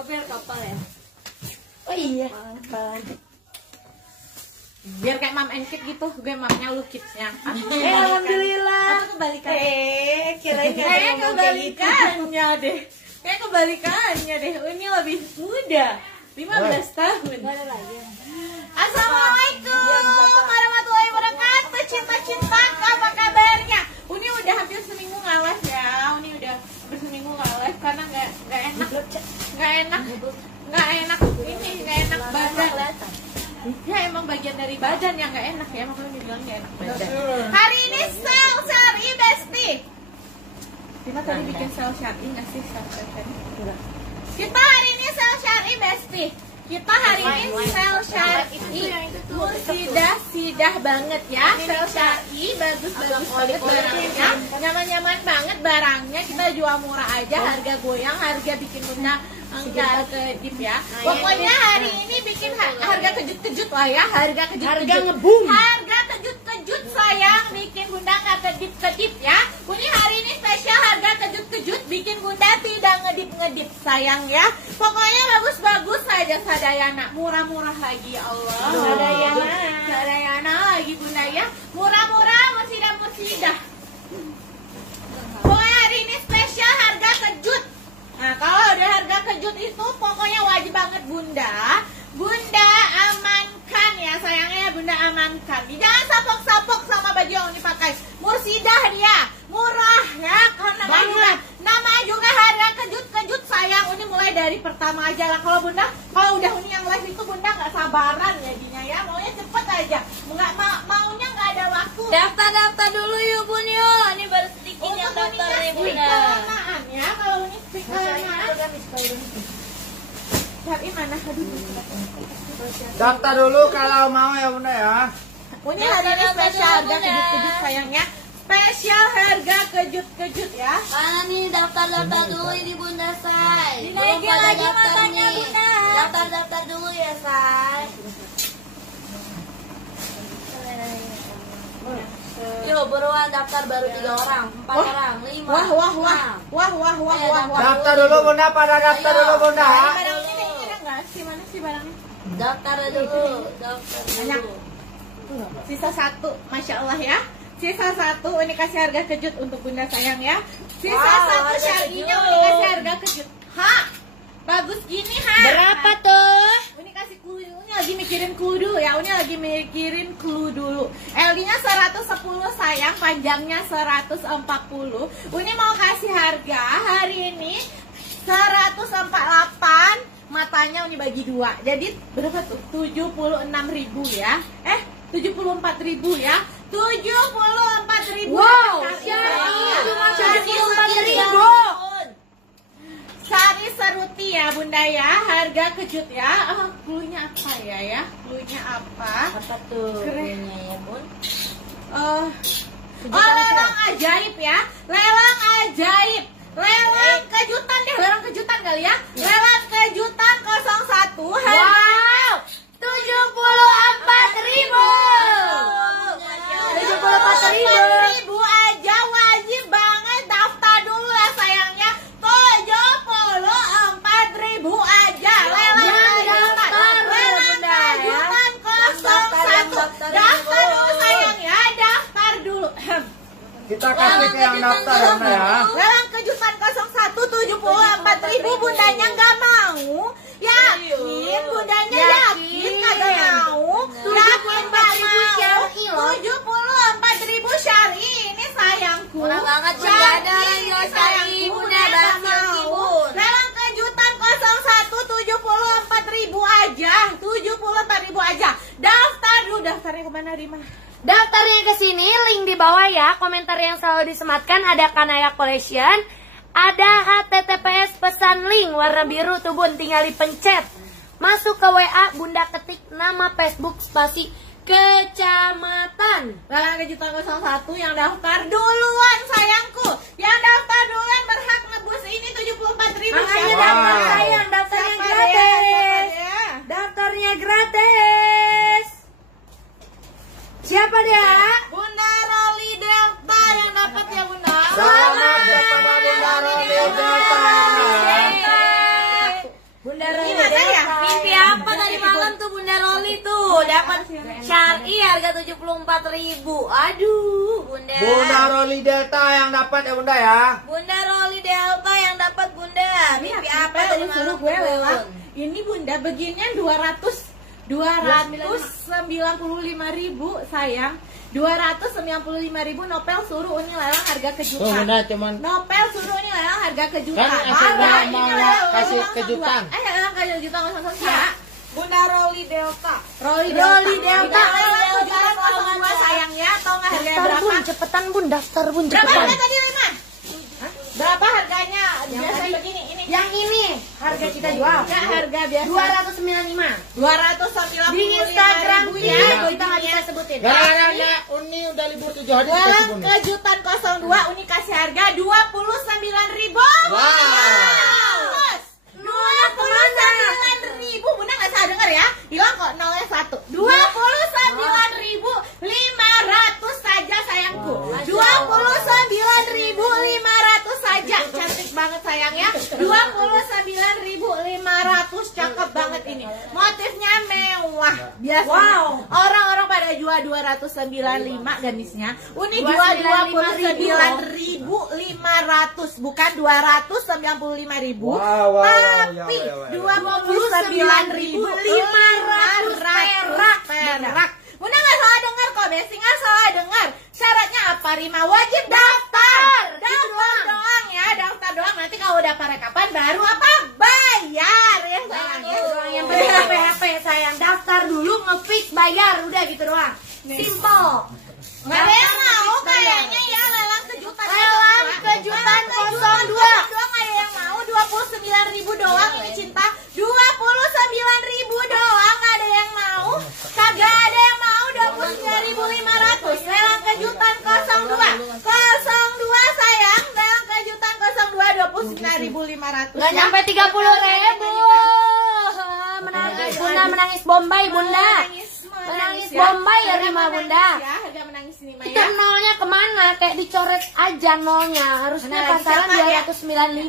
biar kapal ya. Oh iya, kapal. Biar kayak Mam and Kid gitu, gue mamnya lu kidsnya. Alhamdulillah. Aku kebalikan. Kirain Kayak kebalikannya deh. Kayak kebalikannya deh. Ini lebih muda. 15 tahun. Assalamualaikum warahmatullahi wabarakatuh. Cinta-cinta, apa kabarnya? Uni udah hampir seminggu nggak live ya. Uni udah berseminggu nggak live karena nggak enak badan. Ya emang bagian dari badan yang nggak enak ya, makanya dibilang nggak enak badan. Hari ini sel syari besti. Kita tadi bikin sel syari nggak sih sel syari? Kita hari ini sel syari besti. Kita hari ini sel syari sidah banget ya. Sel syari bagus banget barangnya, nyaman banget barangnya. Kita jual murah aja, harga goyang, harga bikin bunda enggak kedip ya. Pokoknya hari ini bikin harga kejut-kejut lah ya, harga kejut-kejut sayang, bikin bunda nggak kedip-kedip ya. Ini hari ini spesial harga kejut-kejut, bikin bunda tidak ngedip-ngedip sayang ya. Pokoknya bagus-bagus saja Sadayana, murah-murah lagi ya Allah. Sadayana lagi bunda ya, murah-murah mursidah. Pokoknya hari ini spesial harga kejut. Nah, kalau udah harga kejut itu pokoknya wajib banget bunda amankan ya sayangnya ya, bunda amankan. Jangan sapok-sapok sama baju yang dipakai. Mursidah dia, murah ya, karena nama juga harga kejut sayang. Ini mulai dari pertama aja lah. Kalau bunda, kalau udah ini yang live itu bunda nggak sabaran jadinya ya, maunya cepet aja, maunya nggak ada waktu. Daftar dulu yuk bun yuk, ini baru sedikit yang daftar nih bunda. Ya kalau ini kelamaan. Tapi mana daftar dulu kalau mau ya bunda ya. Punya hari ini spesial harga kejut-kejut sayangnya. Spesial harga kejut-kejut ya. Mana nih daftar dulu ini bunda say. Dinaikin lagi matanya bunda. Daftar dulu ya say. Yuk buruan daftar, baru 3 orang, 4 orang, 5. Wah. Daftar dulu bunda, pada daftar dulu bunda. Barangnya kayaknya nggak sih, mana sih barangnya? Daftar dulu. Banyak. Sisa 1, masya Allah ya. Sisa 1, ini kasih harga kejut untuk bunda sayang ya. Sisa 1 syarinya ini kasih harga kejut. Bagus gini Berapa tuh? Ini kasih clue, ini lagi mikirin clue dulu ya. Ini lagi mikirin clue dulu. LD-nya 110 sayang, panjangnya 140. Ini mau kasih harga hari ini 148, matanya ini bagi 2. Jadi berapa tuh? 76.000 ya. 74.000 ya. 74.000. Wow, cuma 74.000. Sari seruti ya bunda ya, harga kejut ya. Cluenya apa ya? Cluenya apa? Apa tuh? Keren ya bun. Lelang ajaib ya. Lelang ajaib. Lelang kejutan deh, lelang kejutan kali ya. Lelang kejutan 01 harganya 74.000. 74.000 aja, wajib banget daftar dulu ya sayangnya. 74.000 aja. Lelang kejutan 01. Daftar dulu sayang ya, daftar dulu. Kita kasih ke yang daftar ya bunda ya. Lelang kejutan 01 74.000, bundanya nggak mau. Yakin bundanya yakin kagak mau. Yakin nggak mau. 74.000 syari ini sayangku. Murah banget sih, nggak ada lagi syari bunda mau. Lelang kejutan 01 74.000 aja. 74.000 aja. Daftar dulu, daftarnya kemana Rima? Daftarnya ke sini, link di bawah ya. Komentar yang selalu disematkan ada Kanaya Collection, ada HTTPS pesan link warna biru tuh bun, tinggal dipencet. Masuk ke WA, bunda ketik nama Facebook spasi kecamatan. Lelang kejutan 01 yang daftar duluan sayangku. Yang daftar duluan berhak nebus ini 74.000. Makanya daftar sayang, daftarnya gratis. Daftarnya gratis. Siapa dia? Bunda Roli Delta yang dapat ya bunda. Selamat kepada bunda Roli Delta. Bunda Roli tuh dapat syari harga 74.000. Aduh, Bunda. Bunda Roli Delta yang dapat ya bunda ya. Bunda Roli Delta yang dapat Bunda. Mimpi apa tadi malam gue lelang. Ini Bunda beginian 295.000 sayang. 295.000 Nopel suruh ini lelang harga kejutan. Tuh bunda cuman. Nopel suruh ini lelang harga kejutan. Kan akhirnya mau kasih kejutan. Lelang kejutan 001 ya. Bunda Roli Delta. Roli Delta lelang kejutan 02 sayang ya. Atau nggak harganya Daftar berapa? bun, cepetan bun, daftar bun, Berapa cepetan. harga tadi Leman? Berapa harganya? Biasa begini ini. Yang ini harga kita jual Ya harga biasa 295. 295.000 Di Instagram ya. kita nggak bisa sebutin. Gara-gara Uni udah libur 7 hari dikasih Lelang bunda. kejutan 02 Uni kasih harga 29.000. Wow. 29.000. Bunda nggak salah dengar ya. Hilang kok nolnya 1. 29.500 saja sayangku. 29.500 saja. Cantik banget sayang ya. 29.500 cakep banget ini. Motifnya mewah. Biasa. Wow. Orang-orang pada jual 295 ganisnya. Uni jual 29.500 bukan 295.000. Wow, Tapi ya. 29.500 perak. Bunda nggak salah dengar kok, Besi nggak salah dengar. Syaratnya apa Rima? Wajib daftar. Daftar doang ya, daftar doang. Nanti kalau udah perekapan baru apa? Bayar ya sayang. Yang penting HP sayang, daftar dulu, ngefix, bayar, udah gitu doang. Simple. Nggak ada yang mau kayaknya ya lelang kejutan. Lelang kejutan 02. Nggak ada yang mau 29.000 doang ini cinta. 29.000 doang nggak ada yang mau. Kagak ada yang mau 29.500. Lelang kejutan 02. 02 sayang. Lelang kejutan 02 29.500. Nggak nyampe 30.000. Menangis bunda, menangis Bombay bunda. Menangis Bombay ya Rima bunda. Ya, harga menangis ini Maya. Kita nolnya kemana? Kayak dicoret aja nolnya. Harusnya Mana lagi pasaran siapa ya? 295.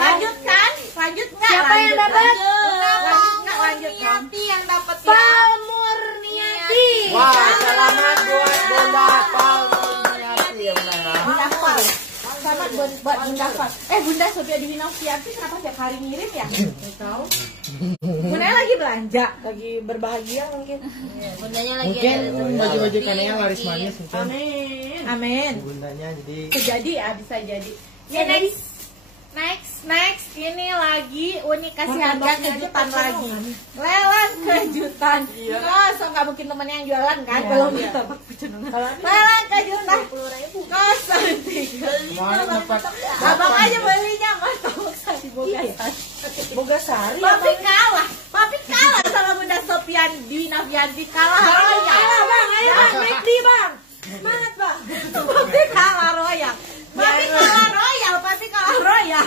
Lanjutkan, lanjut nggak? Siapa yang dapat? Lanjut kan? yang dapat ya. Palmurniati. Wah, selamat buat bunda Palmurniati ya bunda ya. Bunda Fal. Selamat buat Bunda Fal. Bunda Sofia Dewi Novianti kenapa tiap hari ngirim ya? Tahu. Bunda lagi belanja, lagi berbahagia mungkin. Bundanya lagi Mungkin ada baju-baju kanenya laris manis mungkin. Amin. Amin. Bundanya jadi Jadi ya bisa jadi. Ya next ini lagi Uni kasih harga kejutan lagi. Lelang kejutan. Oh, so nggak mungkin temen yang jualan kan belum dapat lelang kejutan 03. kemarin dapat Abang aja belinya mas tahu di Bogasari. Papi kalah sama Bunda Sofian Dwi Novianti kalah royal. Bang, ayo bang, McD bang. Semangat bang. Papi kalah royal. Papi kalah royal.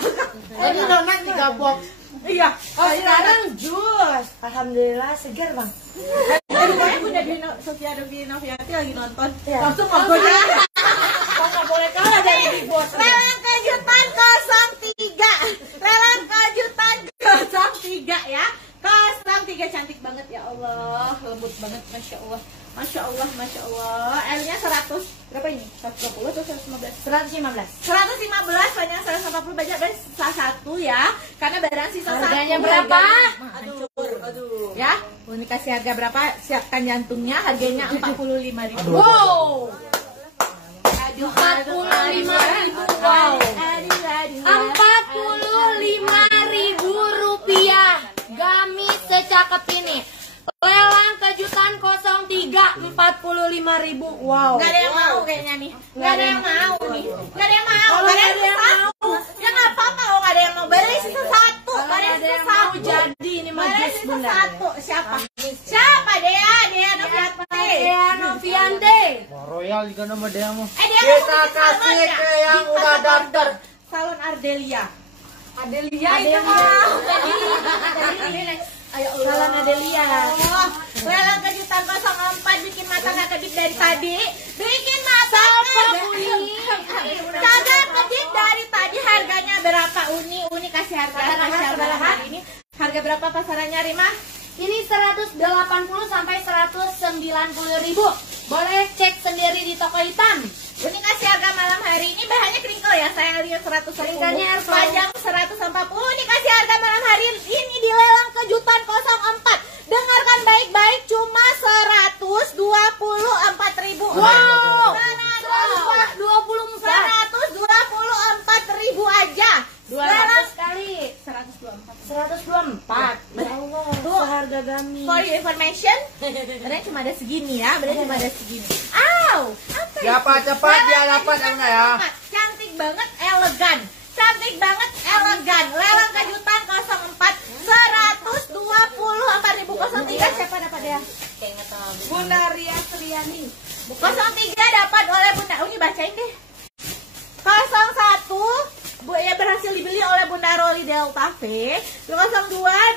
Jadi nona 3 box. Iya. Oh sekarang jus. Alhamdulillah segar bang. Pokoknya Bunda Sofia Dewi Novianti lagi nonton. Iya. Langsung ngobrol. Nggak boleh kalah dari bos. Lelang kejutan 03. Lelang kejutan 03 ya. 03 cantik banget ya Allah, lembut banget, masya Allah, masya Allah, masya Allah. L-nya 100 berapa ini? 120 atau 115? 115. 115 banyak 140 banyak dan salah satu ya, karena barang sisa Harganya satu. berapa? Aduh. Ya, Uni kasih harga berapa? Siapkan jantungnya, harganya 45.000. Wow. 45.000. 45.000. Wow. 45.000 rupiah. Gamis secakep ini. Lelang kejutan 03 45.000. Wow. Gak ada yang mau kayaknya nih. Gak ada yang mau nih. Gak ada yang mau. Kalau Gak ada nggak ada yang yang mau. Ya nggak apa-apa kalau nggak ada yang mau. Beli sisa satu. Kalau Beli ada sisa yang mau satu. jadi ini mah Beli jus sisa bunda. satu. Siapa? Siapa? Dea Novianti. Dea Novianti. Royal juga nama dia mah. Dia Kita mau kasih salon ya? ke yang Di udah Pasar daftar. Salon Ardelia. Adelia itu Ayo Salon Adelia. Lelang kejutan 04 bikin mata nggak kedip dari tadi. Bikin mata kagak kedip dari tadi. Harganya berapa Uni? Uni kasih harga hari ini. Harga berapa pasarannya Rima? Ini 180 sampai 190 ribu. Boleh cek sendiri di toko hitam. Ini kasih harga malam hari ini bahannya crinkle ya, saya lihat 110. Crinkle-nya Airflow. Panjang 140. Ini kasih harga malam hari ini di lelang kejutan 04. Dengarkan baik-baik, cuma 124.000. Wow. 124.000 aja. 200 kali 124. 124. Ya Allah, seharga gami. For your information, benernya cuma ada segini ya, benernya cuma ada segini. Aw, apa itu? Cepat dia dapat Bunda ya. Cantik banget, elegan. Cantik banget, elegan. Lelang kejutan 04 124.003. Siapa dapat ya? Bunda Rias Riani. 03 dapat oleh Bunda. Ini bacain deh. 01 Bu ya berhasil dibeli oleh Bunda Roli Delta V. 02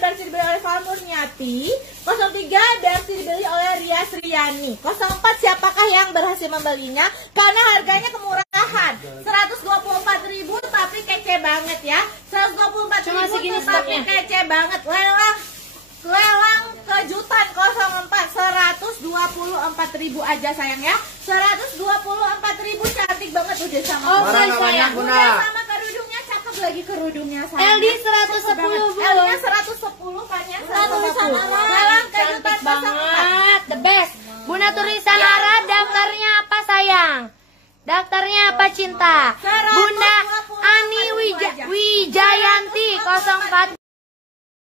berhasil dibeli oleh Fal Murniati. 03 berhasil dibeli oleh Rias Riani. 04 siapakah yang berhasil membelinya? Karena harganya kemurahan. 124.000 tapi kece banget ya. 124.000 Cuma segini tapi stoknya. kece banget. Lelang kejutan 04 124.000 aja sayang ya. 124.000 cantik banget udah sama. Oh, Barang nggak banyak sayang. Bunda. Udah sama kerudungnya, cakep lagi kerudungnya sayang. LD 110 Bu. L-nya 110 kan ya. 110. Lelang kejutan Cantik 04. banget, the best. Bunda Turisan Ara, daftarnya apa sayang? Daftarnya apa cinta? Bunda Ani Wijayanti 04